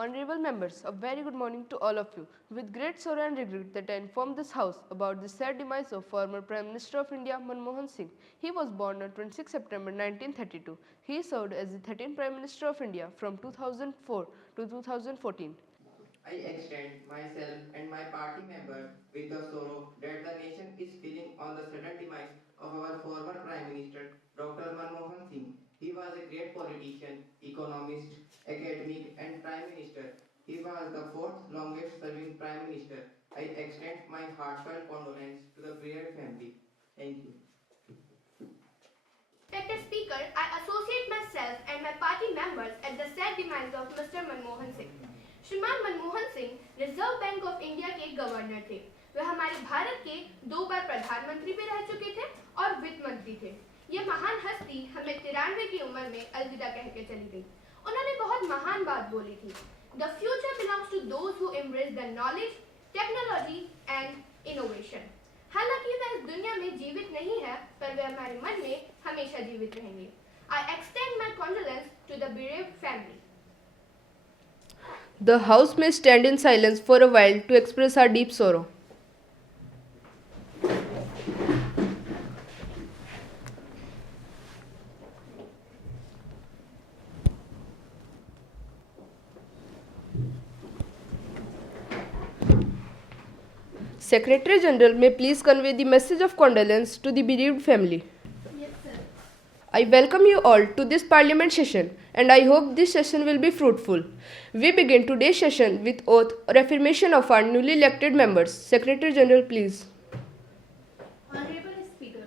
Honorable members, a very good morning to all of you. With great sorrow and regret that I inform this House about the sad demise of former Prime Minister of India, Manmohan Singh. He was born on 26 September 1932. He served as the 13th Prime Minister of India from 2004 to 2014. I extend myself and my party members with the sorrow that the nation is feeling on the sudden demise of our former Prime Minister, Dr. Manmohan Singh. He was a great politician, economist, academic, and Prime Minister. He was the fourth longest serving Prime Minister. I extend my heartfelt condolence to the bereaved family. Thank you. Respected Speaker, I associate myself and my party members at the sad demise of Mr. Manmohan Singh. श्रीमान Manmohan Singh reserve bank of India के governor थे। वे हमारे भारत के 2 बार प्रधानमंत्री भी रह चुके थे और वित्त मंत्री थे। ये महान हस्ती हमें 93 की उम्र में अलविदा कह के चली गई। उन्होंने बहुत महान बात बोली थी। The future belongs to those who embrace the knowledge, technology and innovation. हालांकि वे इस दुनिया में जीवित नहीं है, पर वे हमारे मन में हमेशा जीवित रहेंगे। I extend my condolence to the bereaved family. The House may stand in silence for a while to express our deep sorrow. Secretary General may please convey the message of condolence to the bereaved family. Yes, sir. I welcome you all to this Parliament session and I hope this session will be fruitful. We begin today's session with oath or affirmation of our newly elected members. Secretary General, please. Honorable Speaker,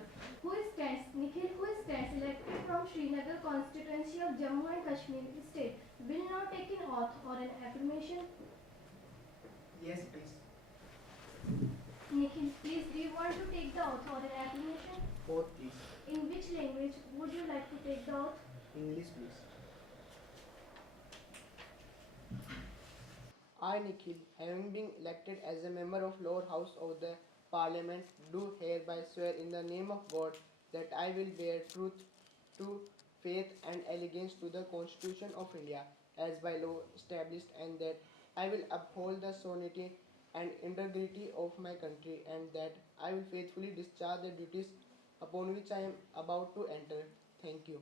Nikhil, who stands elected from Srinagar constituency of Jammu and Kashmir state, will now take an oath or an affirmation. Yes, please. Nikhil, please, do you want to take the oath or an affirmation? Both, please. In which language would you like to take the oath? English, please. I, Nikhil, having been elected as a member of lower house of the Parliament, do hereby swear in the name of God that I will bear truth to faith and allegiance to the Constitution of India as by law established, and that I will uphold the sovereignty and integrity of my country, and that I will faithfully discharge the duties upon which I am about to enter. Thank you.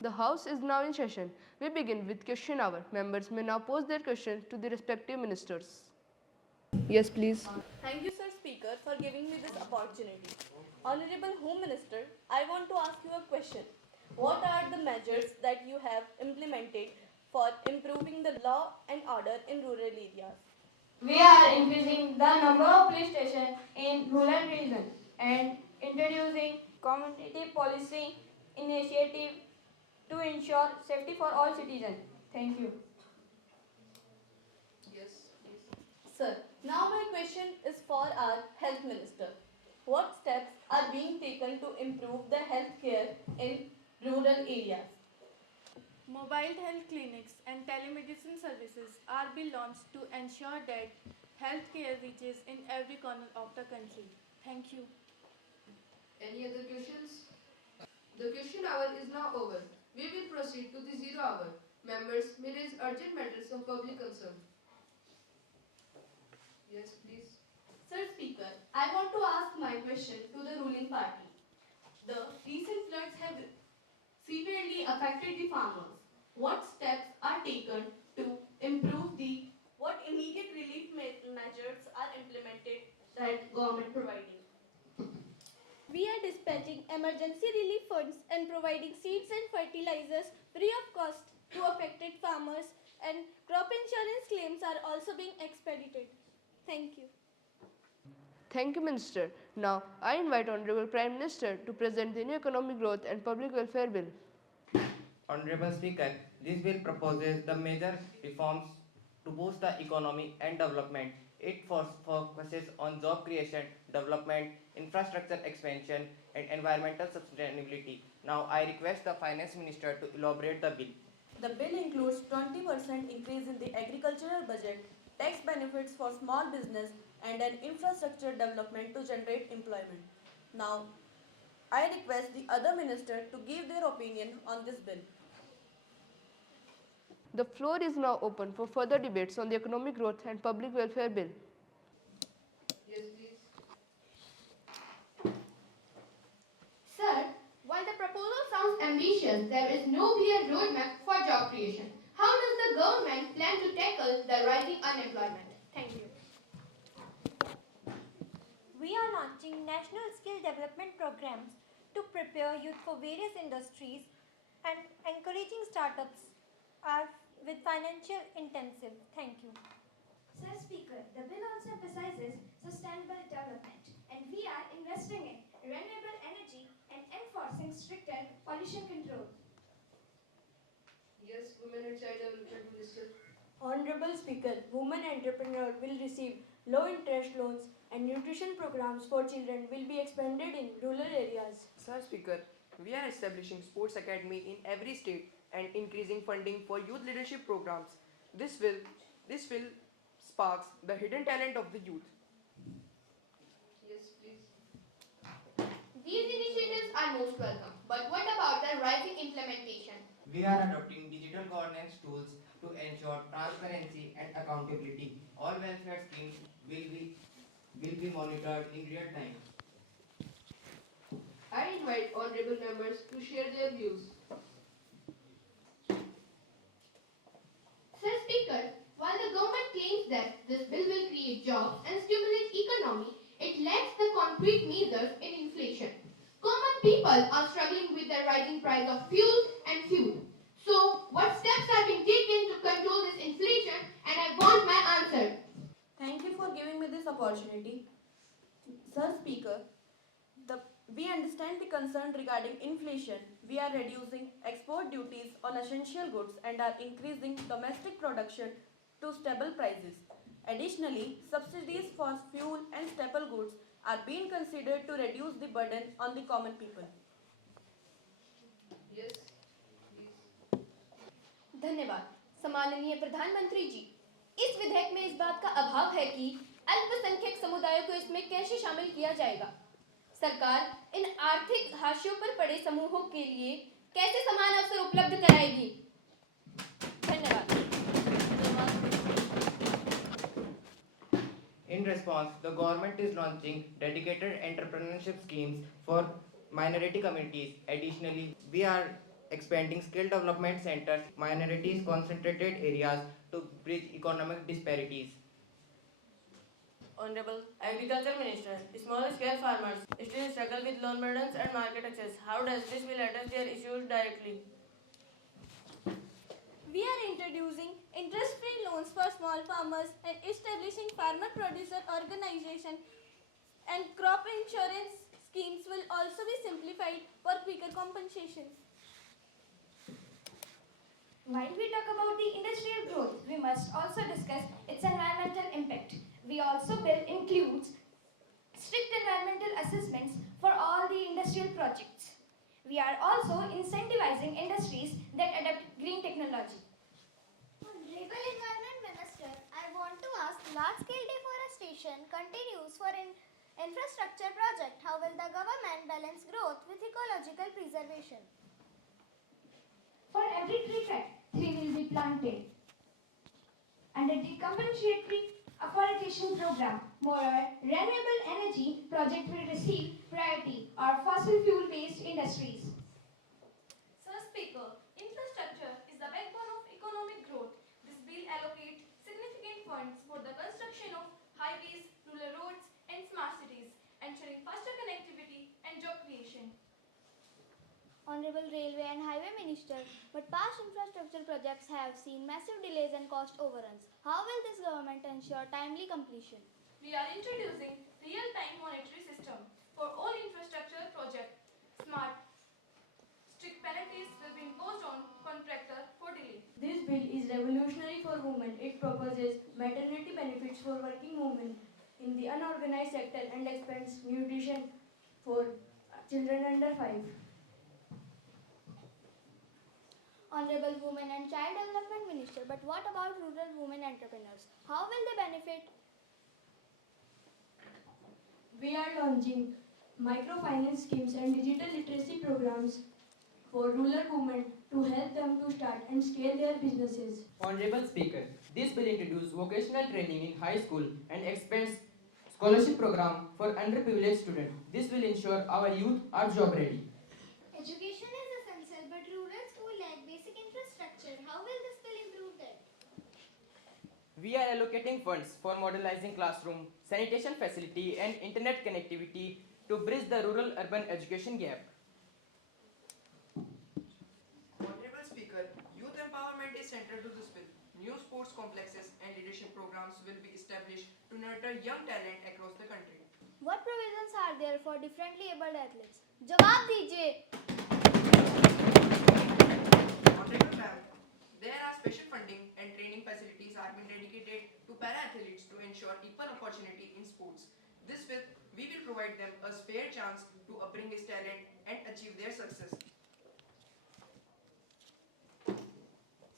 The House is now in session. We begin with question hour. Members may now pose their questions to the respective ministers. Yes, please. Thank you, Sir Speaker, for giving me this opportunity. Honorable Home Minister, I want to ask you a question. What are the measures that you have implemented for improving the law and order in rural areas? We are increasing the number of police stations in rural regions and introducing community policing initiative to ensure safety for all citizens. Thank you. Sir, now my question is for our Health Minister. What steps are being taken to improve the health care in rural areas? Mobile health clinics and telemedicine services are being launched to ensure that healthcare reaches in every corner of the country. Thank you. Any other questions? The question hour is now over. We will proceed to the 0 hour. Members may raise urgent matters of public concern. Yes, please. Sir Speaker, I want to ask my question to the ruling party. The recent floods have severely affected the farmers. What steps are taken to improve what immediate relief measures are implemented that government providing? We are dispatching emergency relief funds and providing seeds and fertilizers free of cost to affected farmers, and crop insurance claims are also being expedited. Thank you. Thank you, Minister. Now, I invite Honorable Prime Minister to present the new economic growth and public welfare bill. Honorable Speaker, this bill proposes the major reforms to boost the economy and development. It focuses on job creation, development, infrastructure expansion, and environmental sustainability. Now, I request the Finance Minister to elaborate the bill. The bill includes 20% increase in the agricultural budget, tax benefits for small business, and an infrastructure development to generate employment. Now, I request the other minister to give their opinion on this bill. The floor is now open for further debates on the Economic Growth and Public Welfare Bill. Yes, please. Sir, while the proposal sounds ambitious, there is no clear roadmap for job creation. How does the government plan to tackle the rising unemployment? Thank you. We are launching national skill development programs to prepare youth for various industries and encouraging startups are with financial intensive. Thank you. Sir Speaker, the bill also emphasizes sustainable development, and we are investing in renewable energy and enforcing stricter pollution control. Yes, Women and Child Development Minister. Honorable Speaker, women entrepreneurs will receive low interest loans and nutrition programs for children will be expanded in rural areas. Sir Speaker, we are establishing sports academy in every state and increasing funding for youth leadership programs. This will sparks the hidden talent of the youth. Yes, please. These initiatives are most welcome, but what about the rising implementation? We are adopting digital governance tools to ensure transparency and accountability. All welfare schemes will be monitored in real time. I invite honorable members to share their views. Sir Speaker, while the government claims that this bill will create jobs and stimulate economy, it lacks the concrete measures in inflation. Common people are struggling with the rising price of fuel and food. So, what steps are being taken to control this inflation? And I want my answer. Thank you for giving me this opportunity. Sir Speaker, we understand the concern regarding inflation. We are reducing export duties on essential goods and are increasing domestic production to stable prices. Additionally, subsidies for fuel and staple goods are being considered to reduce the burden on the common people. Yes, please. धन्यवाद सम्माननीय प्रधानमंत्री जी। इस विधेयक में इस बात का अभाव है कि अल्पसंख्यक समुदायों को इसमें कैसे शामिल किया जाएगा। सरकार इन आर्थिक हाशियों पर पड़े समूहों के लिए कैसे समान अवसर उपलब्ध कराएगी। धन्यवाद। In response, the government is launching dedicated entrepreneurship schemes for minority communities. Additionally, we are expanding skill development centers, minorities concentrated areas to bridge economic disparities. Honorable Agriculture Minister, small scale farmers still struggle with loan burdens and market access. How does this bill address their issues directly? We are introducing interest-free loans for small farmers and establishing farmer-producer organization, and crop insurance schemes will also be simplified for quicker compensations. While we talk about the industrial growth, we must also discuss its environmental impact. We also bill includes strict environmental assessments for all the industrial projects. We are also incentivizing industries that adopt green technology. Honorable Environment Minister, I want to ask, large-scale deforestation continues for infrastructure project. How will the government balance growth with ecological preservation? For every tree cut, 3 will be planted. Under the compensatory afforestation program, more renewable energy project will receive priority or fossil fuel-based industries. Sir Speaker, infrastructure is the backbone of economic growth. This bill allocates significant funds for the construction of highways, rural roads, and smart cities, ensuring faster connectivity and job creation. Honorable Railway and Highway Minister, but past infrastructure projects have seen massive delays and cost overruns. How will this government ensure timely completion? We are introducing real-time monetary system for all infrastructure projects. Strict penalties will be imposed on contractor for delay. This bill is revolutionary for women. It proposes maternity benefits for working women in the unorganized sector and expands nutrition for children under 5. Honorable Women and Child Development Minister, but what about rural women entrepreneurs? How will they benefit? We are launching microfinance schemes and digital literacy programs for rural women to help them to start and scale their businesses. Honorable Speaker, this will introduce vocational training in high school and expands scholarship program for underprivileged students. This will ensure our youth are job ready. Education is essential, but rural schools lack basic infrastructure. How will this bill improve that? We are allocating funds for modernizing classroom, sanitation facility and internet connectivity to bridge the rural-urban education gap. Honorable Speaker, youth empowerment is central to this bill. New sports complexes and leadership programs will be established to nurture young talent across the country. What provisions are there for differently abled athletes? जवाब दीजिए. Honorable Ma'am, there are special funding and training facilities are being dedicated to para-athletes to ensure equal opportunity in sports. This way, we will provide them a fair chance to upbring his talent and achieve their success.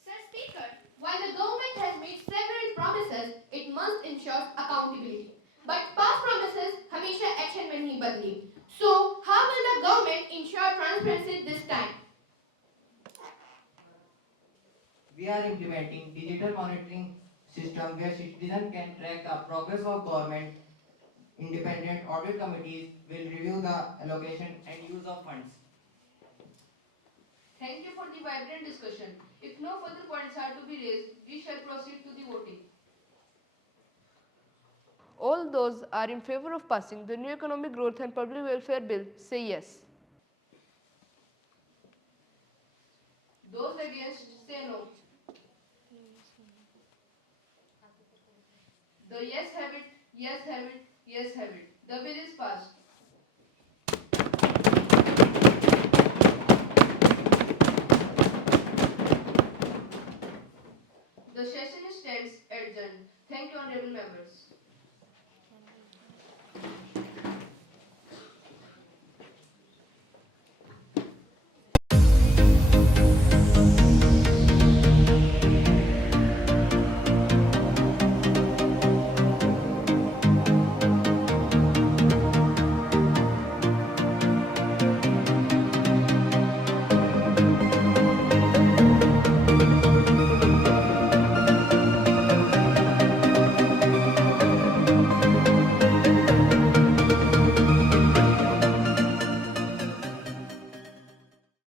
Sir Speaker, while the government has made several promises, it must ensure accountability. But past promises हमेशा action में नहीं बदली. So, how will the government ensure transparency this time? We are implementing digital monitoring system where citizens can track the progress of government. Independent audit committees will review the allocation and use of funds. Thank you for the vibrant discussion. If no further points are to be raised, we shall proceed to the voting. All those are in favor of passing the new Economic Growth and Public Welfare Bill say yes. Those against say no. The yes have it, yes have it, yes have it. The bill is passed. The session stands adjourned. Thank you, honorable members.